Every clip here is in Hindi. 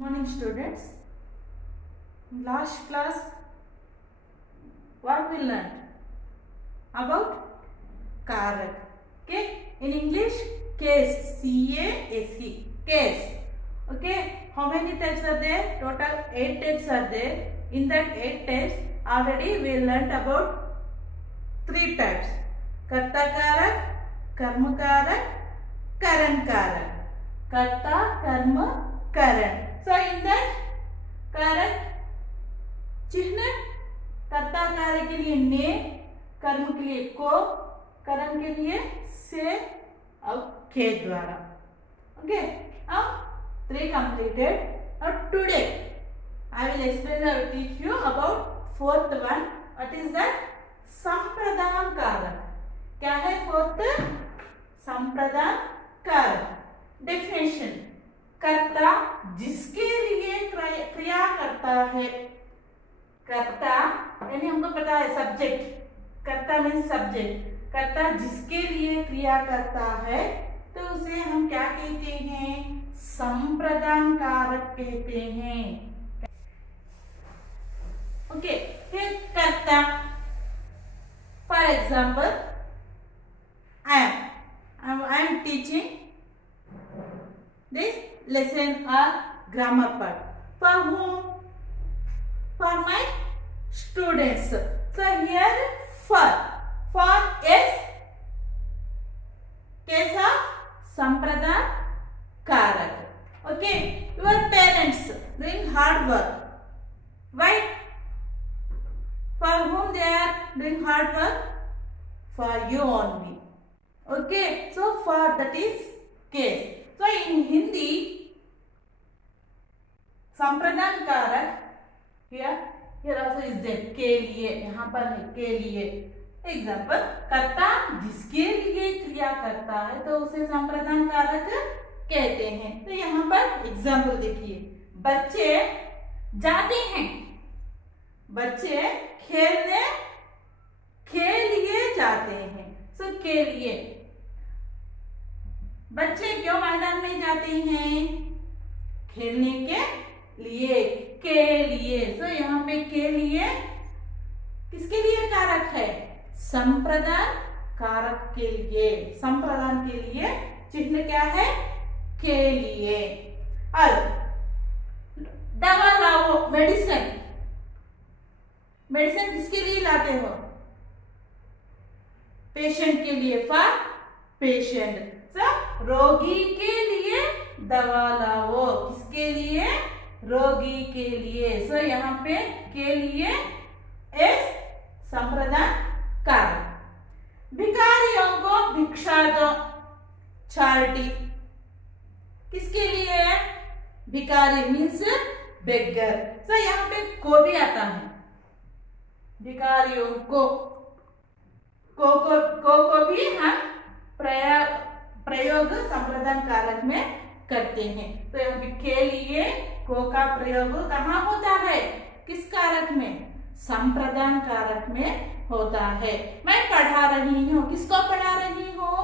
Morning students. Last class what we learned about karak. Okay, in English case, C-A-S-E, case. Okay, how many types are there? Total 8 types are there. In that 8 types already we learned about 3 types: karta karak, karma karak, karan karak. Karta, karma, karan. So in that कारक चिन्ह कर्ता कार्य के लिए ने, कर्म के लिए को, करण के लिए से और के द्वारा. Okay, now 3 completed. Now today I will explain or teach you about 4th one. What is that? संप्रदान कारक. क्या है 4th? संप्रदान कारक. Definition: कर्ता जिसके लिए क्रिया करता है. कर्ता यानी हमको पता है सब्जेक्ट. कर्ता मीन्स सब्जेक्ट. कर्ता जिसके लिए क्रिया करता है तो उसे हम क्या कहते हैं? संप्रदान कारक कहते हैं. ओके, कर्ता. For example, I am teaching this lesson or grammar part. For whom? For my students. So here for is case of sampradhan karak. Okay, your parents doing hard work. Why? For whom they are doing hard work? For you only. Okay, so for that is case. So in Hindi, संप्रदान कारक here also is there. के लिए, यहाँ पर है के लिए. एग्जाम्पल, कर्ता जिसके लिए क्रिया करता है तो उसे संप्रदान कारक कहते हैं. तो यहाँ पर एग्जाम्पल देखिए. बच्चे जाते हैं. बच्चे खेलने के लिए जाते हैं. सो के लिए. बच्चे क्यों मैदान में जाते हैं? खेलने के लिए, के लिए. सो यहाँ पे के लिए किसके लिए कारक है? संप्रदान कारक के लिए. संप्रदान के लिए चिन्ह क्या है? के लिए. और दवा लाओ, मेडिसिन. मेडिसिन किसके लिए लाते हो? पेशेंट के लिए. For patient. रोगी के लिए दवा लाओ. किसके लिए? रोगी के लिए. सो यहाँ पे के लिए इस संप्रदान कारक. भिखारियों को भिक्षा दो. चैरिटी. किसके लिए है? भिखारी मीन्स बेगर. सो यहाँ पे को भी आता है. भिखारियों को को भी हम प्रयोग संप्रदान कारक में करते हैं. तो यहाँ पे के लिए को का प्रयोग कहाँ होता है? किस कारक में? संप्रदान कारक में होता है. मैं पढ़ा रही हूँ. किसको पढ़ा रही हूँ?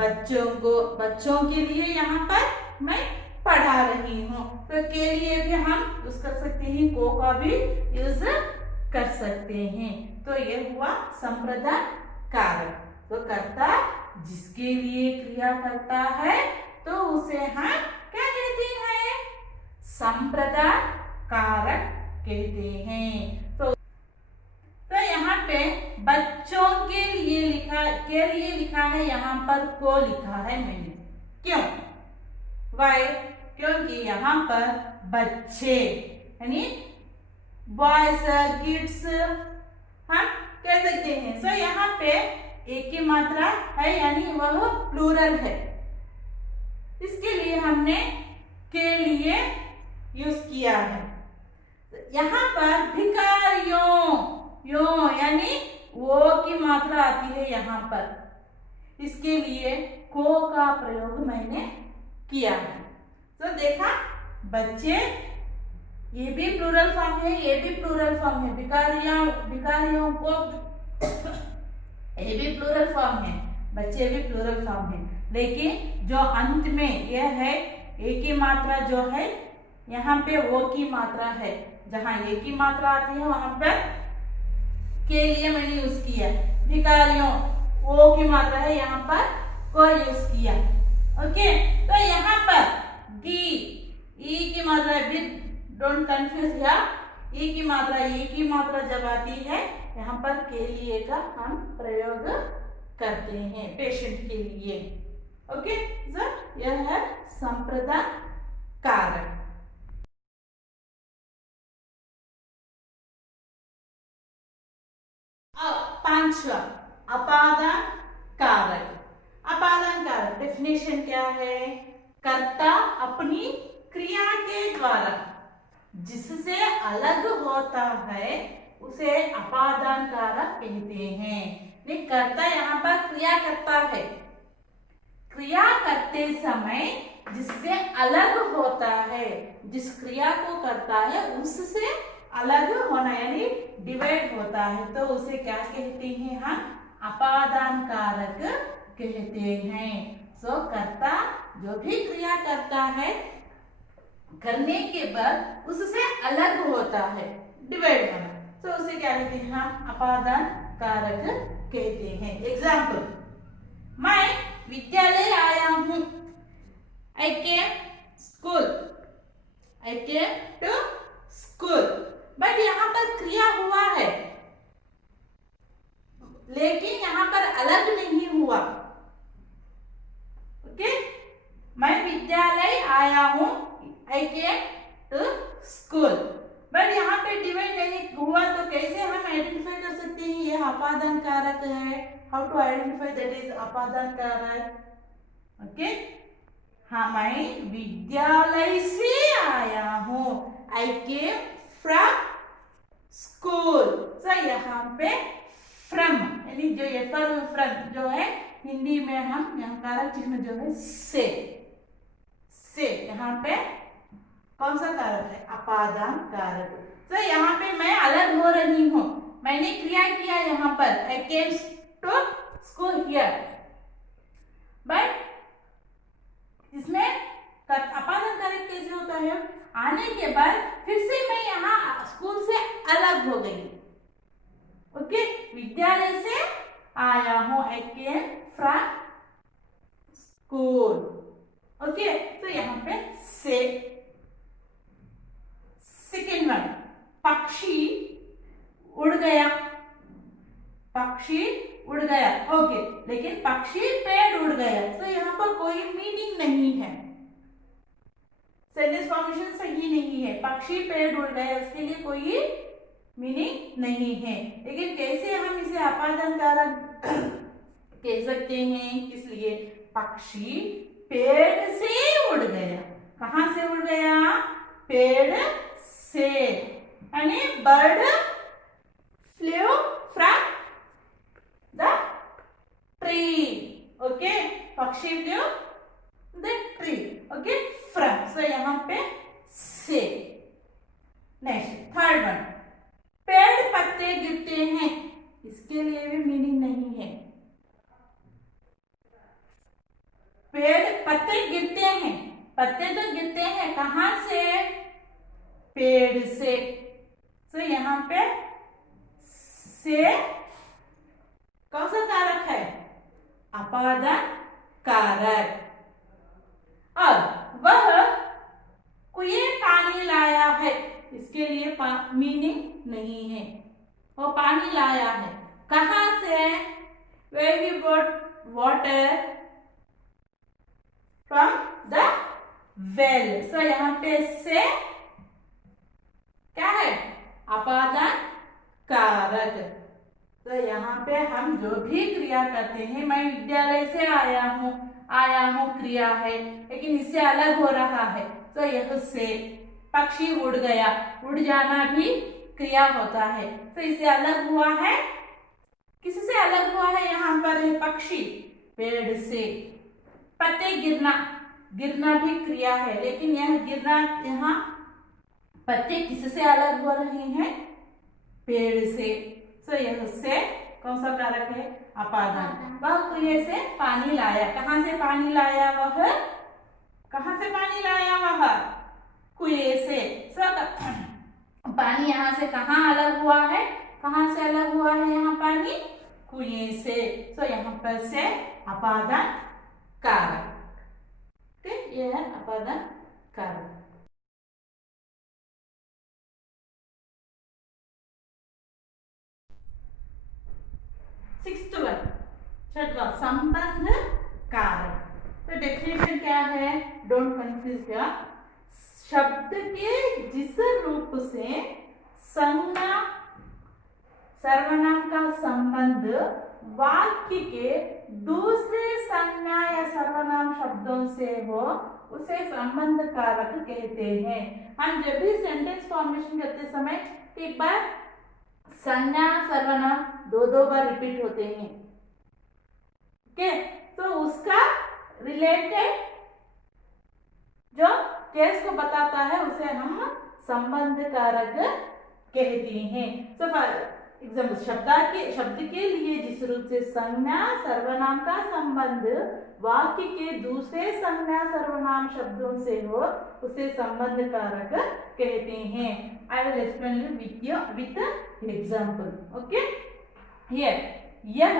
बच्चों को. बच्चों के लिए यहाँ पर मैं पढ़ा रही हूँ. तो के लिए भी हम यूज कर सकते हैं. को का भी यूज कर सकते हैं. तो ये हुआ संप्रदान कारक. तो कर्ता जिसके लिए क्रिया करता है तो उसे हम क्या कहते हैं? संप्रदान कारक कहते हैं. तो यहाँ पे बच्चों के लिए लिखा है. यहाँ पर को लिखा है मैंने. क्यों? वाई? क्योंकि यहाँ पर बच्चे यानी बॉयज, किड्स हम कह सकते हैं. सो यहाँ पे एक की मात्रा है यानी वह प्लूरल है. इसके लिए हमने के लिए यूज किया है. यहाँ पर भिखारियों, यो यानी वो की मात्रा आती है यहाँ पर. इसके लिए को का प्रयोग मैंने किया है. तो देखा, बच्चे ये भी प्लूरल फॉर्म है, ये भी प्लूरल फॉर्म है. भिखारियों को ये भी प्लूरल फॉर्म है. बच्चे भी प्लूरल फॉर्म है. लेकिन जो अंत में यह है एक ही मात्रा जो है यहाँ पे वो की मात्रा है, जहाँ ये की मात्रा आती है वहां पर के लिए मैंने यूज किया। भिखारियों वो की मात्रा है, यहाँ पर को यूज किया। ओके, तो यहाँ पर गी ई की मात्रा है, डोंट कंफ्यूज हियर। ई की मात्रा, ई की मात्रा जब आती है यहाँ पर के लिए का हम प्रयोग करते हैं पेशेंट के लिए। ओके सर, यह है संप्रदान कारक। पांचवा अपादान कारक। अपादान कारक डेफिनेशन क्या है? कर्ता अपनी क्रिया के द्वारा जिससे अलग होता है उसे अपादान कारक कहते हैं। कर्ता यहाँ पर क्रिया करता है, क्रिया करते समय जिससे अलग होता है, जिस क्रिया को करता है उससे अलग होना यानी डिवाइड होता है, तो उसे क्या कहते हैं? हम अपादान कारक कहते हैं। सो कर्ता जो भी क्रिया करता है करने के बाद उससे अलग होता है, डिवाइड होना, तो उसे क्या कहते हैं? हम अपादान कारक कहते हैं। एग्जाम्पल, मैं विद्यालय आया हूं, I came school, I came to school। But यहाँ पर क्रिया हुआ है लेकिन यहाँ पर अलग नहीं हुआ। ओके, मैं विद्यालय आया हूँ, I came to school, but यहाँ पे डिवाइड नहीं हुआ, तो कैसे हम आइडेंटिफाई कर सकते हैं यह अपादान कारक है? How to identify that is अपादान कारक? ओके, हाँ, मैं विद्यालय से आया हूँ, I came from school। तो यहाँ पे from यानी जो ये फ्रॉम जो है हिंदी में हम यहाँ कारक चिन्ह जो है से यहाँ पे कौन सा कारक है? अपादान कारक। तो यहाँ पे मैं अलग हो रही हूँ, मैंने क्रिया किया यहाँ पर, I came to school here, but इसमें अपादान कारक कैसे होता है? आने के बाद फिर से मैं यहाँ स्कूल से अलग हो गई। ओके, विद्यालय से आया हूँ, I came from school। Okay, तो यहाँ पे से। सेकेंड वन, पक्षी उड़ गया, पक्षी उड़ गया। ओके, लेकिन पक्षी पेड़ उड़ गया, तो यहाँ पर कोई मीनिंग नहीं है, सेंटेंस फॉर्मेशन सही नहीं है। पक्षी पेड़ उड़ गया, उसके लिए कोई मीनिंग नहीं है, लेकिन कैसे हम इसे अपादान कारक कह सकते हैं? किस लिए? पक्षी पेड़ से उड़ गया। कहां से उड़ गया? पेड़ से, यानी bird flew from the tree. Okay, पक्षी flew the tree. Okay, from, so यहाँ पे से। नेक्स्ट थर्ड वन, पेड़ पत्ते गिरते हैं, इसके लिए भी मीनिंग नहीं है। पेड़ पत्ते गिरते हैं, पत्ते तो गिरते हैं, कहां से? पेड़ से। तो यहाँ पे से कौन सा कारक है? अपादान कारक। और वह कुएं पानी लाया है, इसके लिए मीनिंग नहीं है, वो पानी लाया है, कहां से? Where he got water from the well। सो यहाँ पे से क्या है? अपादान कारक। तो यहाँ पे हम जो भी क्रिया करते हैं, मैं विद्यालय से आया हूँ क्रिया है, लेकिन इससे अलग हो रहा है, तो यह से। पक्षी उड़ गया, उड़ जाना भी क्रिया होता है, तो इससे अलग हुआ है। किससे अलग हुआ है? यहाँ पर है पक्षी पेड़ से। पत्ते गिरना, गिरना भी क्रिया है, लेकिन यह गिरना, यहाँ पत्ते किससे अलग हो रहे हैं? पेड़ से। तो यह से कौन सा कारक है? अपादान। वह कुएं से पानी लाया, कहां से पानी लाया? वह कहां से पानी लाया? वह कुएं से। पानी यहाँ से कहाँ अलग हुआ है, कहाँ से अलग हुआ है यहाँ पानी, कुएं से। यहाँ पर से अपादान कारक, ये है अपादान कारक। सिक्स्थ वन, छठवा संबंध कारक। तो डेफिनेशन क्या है, डोंट कंफ्यूज हियर। शब्द के जिस रूप से संज्ञा सर्वनाम का संबंध वाक्य के दूसरे संज्ञा या सर्वनाम शब्दों से हो, उसे संबंध कारक कहते हैं। हम जब भी सेंटेंस फॉर्मेशन करते समय एक बार संज्ञा सर्वनाम दो बार रिपीट होते हैं, ओके, तो उसका रिलेटेड जो केस को बताता है उसे हम संबंध कारक कहते हैं। तो एग्जाम्पल, शब्द के लिए जिस रूप से संज्ञा सर्वनाम का संबंध वाक्य के दूसरे संज्ञा सर्वनाम शब्दों से हो, उसे संबंध कारक कहते हैं। I will explain with example. Okay, यह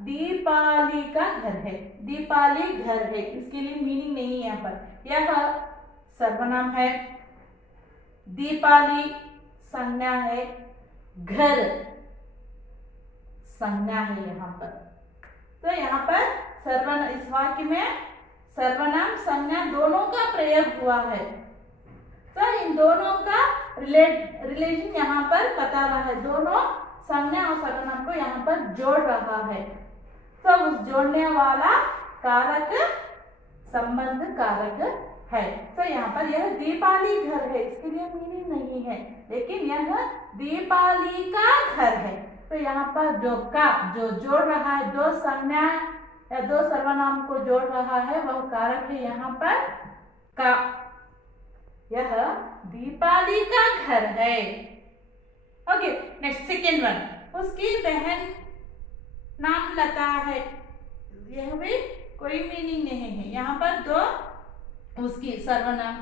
दीपाली का घर है। दीपाली घर है, इसके लिए मीनिंग नहीं है यहाँ पर। यह सर्वनाम है, दीपाली संज्ञा है, घर संज्ञा है यहाँ पर। तो यहाँ पर सर्वनाम, इस वाक्य में सर्वनाम संज्ञा दोनों का प्रयोग हुआ है। तो इन दोनों का रिलेशन यहाँ पर बता रहा है, दोनों संज्ञा और सर्वनाम को यहाँ पर जोड़ रहा है। तो उस जोड़ने वाला कारक संबंध कारक है। तो यहाँ पर यह दीपाली घर है, इसके लिए मीनिंग नहीं है, लेकिन यह दीपाली का घर है। तो यहाँ पर जो जोड़ रहा है, दो संज्ञा या दो सर्वनाम को जोड़ रहा है, वह कारक है यहाँ पर का। यह दीपाली का घर है। ओके, नेक्स्ट सेकेंड वन, उसकी बहन नाम लता है। यह भी कोई मीनिंग नहीं है, यहाँ पर दो उसकी सर्वनाम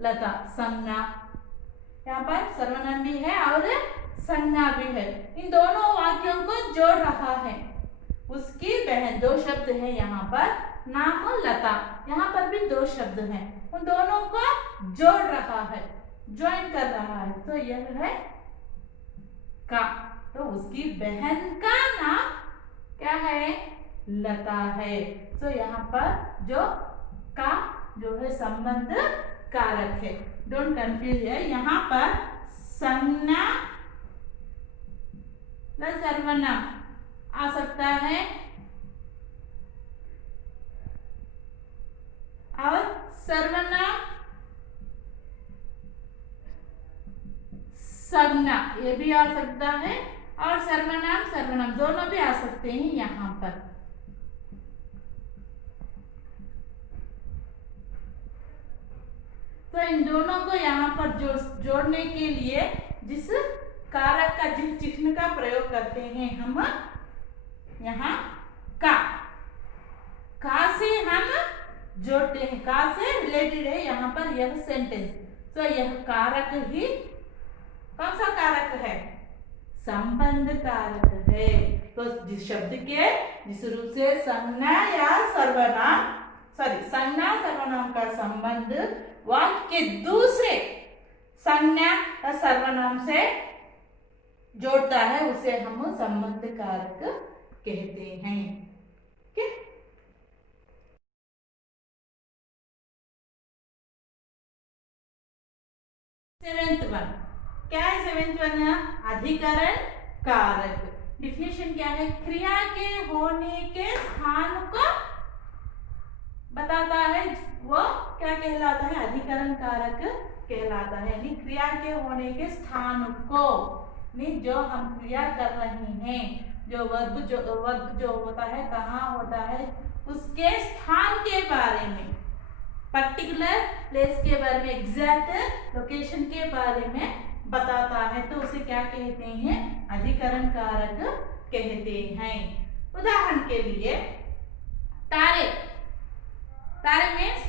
लता संज्ञा, यहाँ पर सर्वनाम भी है और संज्ञा भी है। इन दोनों वाक्यों को जोड़ रहा है। उसकी बहन, दो शब्द है यहाँ पर, नाम लता, यहाँ पर भी दो शब्द हैं, उन दोनों को जोड़ रहा है, ज्वाइन कर रहा है। तो यह है का। तो उसकी बहन का नाम क्या है, लता है। तो यहाँ पर जो का जो है संबंध कारक है, डोंट कंफ्यूज है। यहाँ पर संज्ञा प्लस सर्वनाम आ सकता है और सर्वनाम संज्ञा ये भी आ सकता है, और सर्वनाम दोनों भी आ सकते हैं यहाँ पर। तो इन दोनों को यहाँ पर जोड़ने के लिए जिस कारक का, जिस चिन्ह का प्रयोग करते हैं हम यहाँ का से हम जोड़ते हैं, का से रिलेटेड है यहाँ पर यह सेंटेंस। तो यह कारक ही कौन सा कारक है, संबंध कारक है। तो जिस शब्द के जिस रूप से संज्ञा या सर्वनाम संज्ञा सर्वनाम का संबंध वाक्य के दूसरे संज्ञा या सर्वनाम से जोड़ता है, उसे हम संबंध कारक कहते हैं। ठीक? सेवेंथ वन, क्या है सेवेंथ वन, अधिकरण कारक। डिफिनेशन क्या है, क्रिया के होने के स्थान को बताता है, वो क्या कहलाता है, अधिकरण कारक कहलाता है। यानी क्रिया के होने के स्थान को, जो हम क्रिया कर रहे हैं, जो वर्ब जो होता है, कहाँ होता है, उसके स्थान के बारे में, पर्टिकुलर प्लेस के बारे में, एग्जैक्ट लोकेशन के बारे में बताता है। तो उसे क्या कहते हैं, अधिकरण कारक कहते हैं। उदाहरण के लिए तारे, तारे मीन्स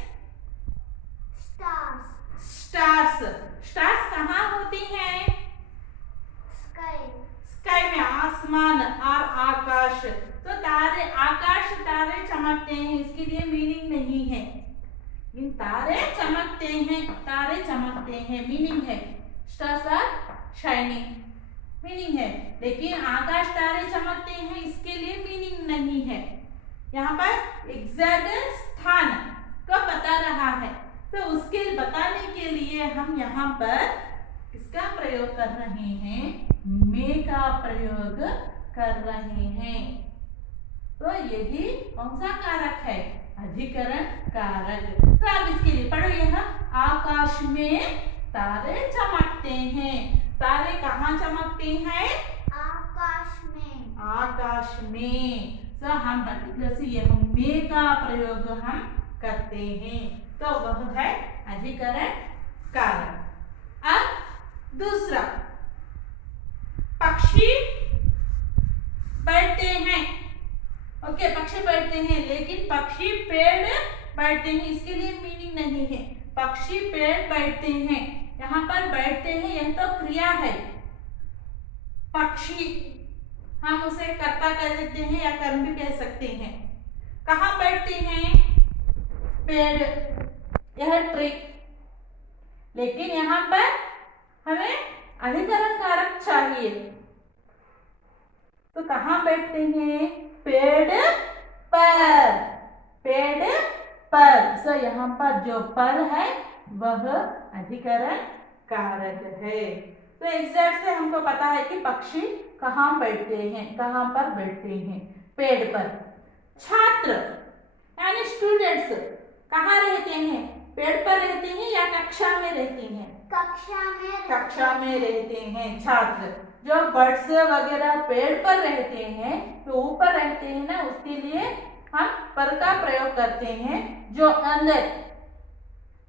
आसमान और आकाश। तो तारे, आकाश तारे चमकते हैं, इसके लिए मीनिंग नहीं है। इन तारे चमकते हैं, तारे चमकते हैं मीनिंग है। स्टार्स आर शाइनिंग मीनिंग है, लेकिन आकाश तारे चमकते हैं इसके लिए मीनिंग नहीं है। यहाँ पर एग्जैक्ट स्थान का बता रहा है, तो उसके बताने के लिए हम यहाँ पर किसका प्रयोग कर रहे हैं? में का प्रयोग कर रहे हैं। तो यही कौन सा कारक है? अधिकरण कारक। तो आप इसके लिए पढ़ो, यह आकाश में तारे चमकते हैं। तारे कहाँ चमकते हैं? आकाश में। आकाश में। तो हम पर्टिकुलर से यह में का प्रयोग हम करते हैं, तो वह है अधिकरण कारक। अब दूसरा, पक्षी बैठते हैं। ओके, पक्षी बैठते हैं, लेकिन पक्षी पेड़ बैठते हैं इसके लिए मीनिंग नहीं है। पक्षी पेड़ बैठते हैं, यहाँ पर बैठते हैं यह तो क्रिया है। पक्षी हम उसे कर्ता कह देते हैं या कर्म भी कह सकते हैं। कहाँ बैठते हैं? पेड़, यह ट्री। लेकिन यहाँ पर हमें अधिकरण कारक चाहिए, तो कहाँ बैठते हैं? पेड़ पर। पेड़ पर। सो यहाँ पर जो पर है वह अधिकरण कारक है। तो एग्जैक्ट से हमको पता है कि पक्षी कहाँ बैठते हैं, कहाँ पर बैठते हैं? पेड़ पर। छात्र यानी स्टूडेंट्स कहाँ रहते हैं? पेड़ पर रहते हैं या कक्षा में रहते हैं? कक्षा में रहते हैं छात्र। जो बर्ड्स वगैरह पेड़ पर रहते हैं, तो ऊपर रहते हैं ना, उसके लिए हम पर का प्रयोग करते हैं। जो अंदर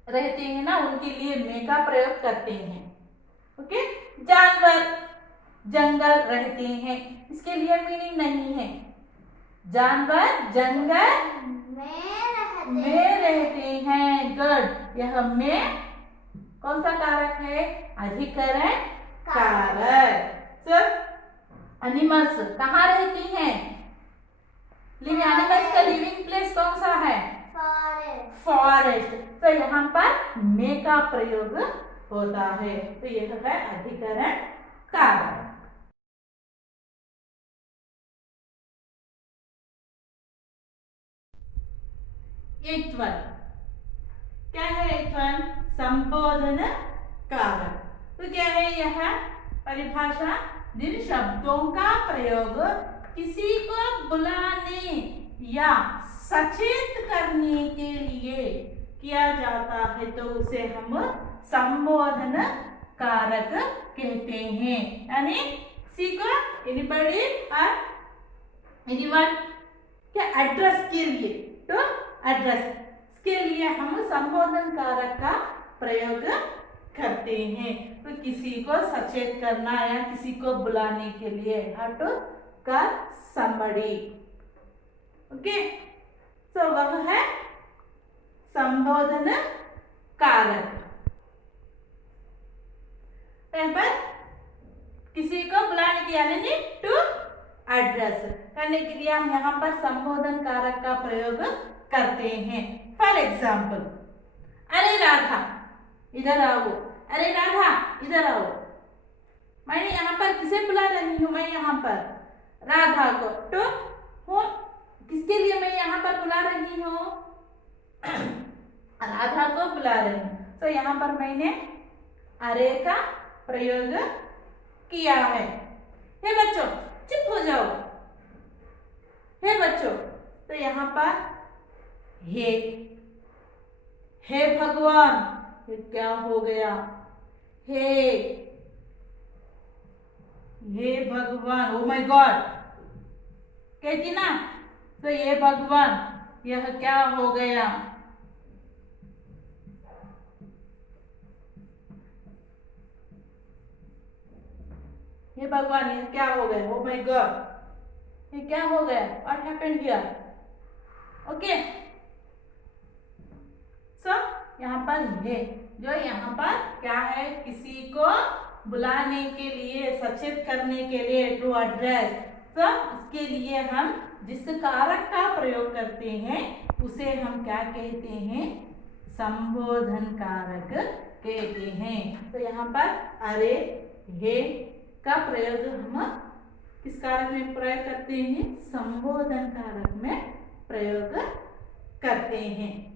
रहते हैं ना, उनके लिए में का प्रयोग करते हैं। ओके। जानवर जंगल रहते हैं, इसके लिए मीनिंग नहीं है। जानवर जंगल में रहते हैं। गुड। यह में कौन सा कारक है? अधिकरण कारक। एनिमल्स कहाँ रहती हैं? लिविंग एनिमल्स का लिविंग प्लेस कौन सा है? फॉरेस्ट। तो यहाँ पर में का प्रयोग होता है, तो यह है अधिकरण कारक। एथ वन क्या है? एथ वन संबोधन कारक। तो क्या है यह परिभाषा? जिन शब्दों का प्रयोग किसी को बुलाने या सचेत करने के लिए किया जाता है, तो उसे हम संबोधन कारक कहते हैं। यानी किसी को, एनीबॉडी और एनीवन के एड्रेस के लिए, तो एड्रेस के लिए हम संबोधन कारक का प्रयोग करते हैं। तो किसी को सचेत करना या किसी को बुलाने के लिए, how to call somebody। Okay, तो वह है संबोधन कारक। पर किसी को बुलाने के यानी टू एड्रेस करने के लिए हम यहाँ पर संबोधन कारक का प्रयोग करते हैं। फॉर एग्जाम्पल, अरे राधा इधर आओ, अरे राधा इधर आओ। मैंने यहाँ पर किसे बुला रही हूँ? मैं यहाँ पर राधा को। तो हूँ किसके लिए मैं यहाँ पर बुला रही हूँ? राधा को बुला रही हूँ। तो यहाँ पर मैंने अरे का प्रयोग किया है। हे बच्चों चुप हो जाओ। हे बच्चों, तो यहाँ पर हे भगवान, ये क्या हो गया? हे भगवान, ओ माय गॉड कहती ना, तो ये भगवान, यह क्या हो गया? हे भगवान, यह क्या हो गया? ओ माय गॉड, ये क्या हो गया? What happened here? ओके, सो यहाँ पर ये जो यहाँ पर क्या है? किसी को बुलाने के लिए, सचेत करने के लिए, टू एड्रेस, तो इसके लिए हम जिस कारक का प्रयोग करते हैं उसे हम क्या कहते हैं? संबोधन कारक कहते हैं। तो यहाँ पर अरे, हे का प्रयोग हम किस कारक में प्रयोग करते हैं? संबोधन कारक में प्रयोग करते हैं।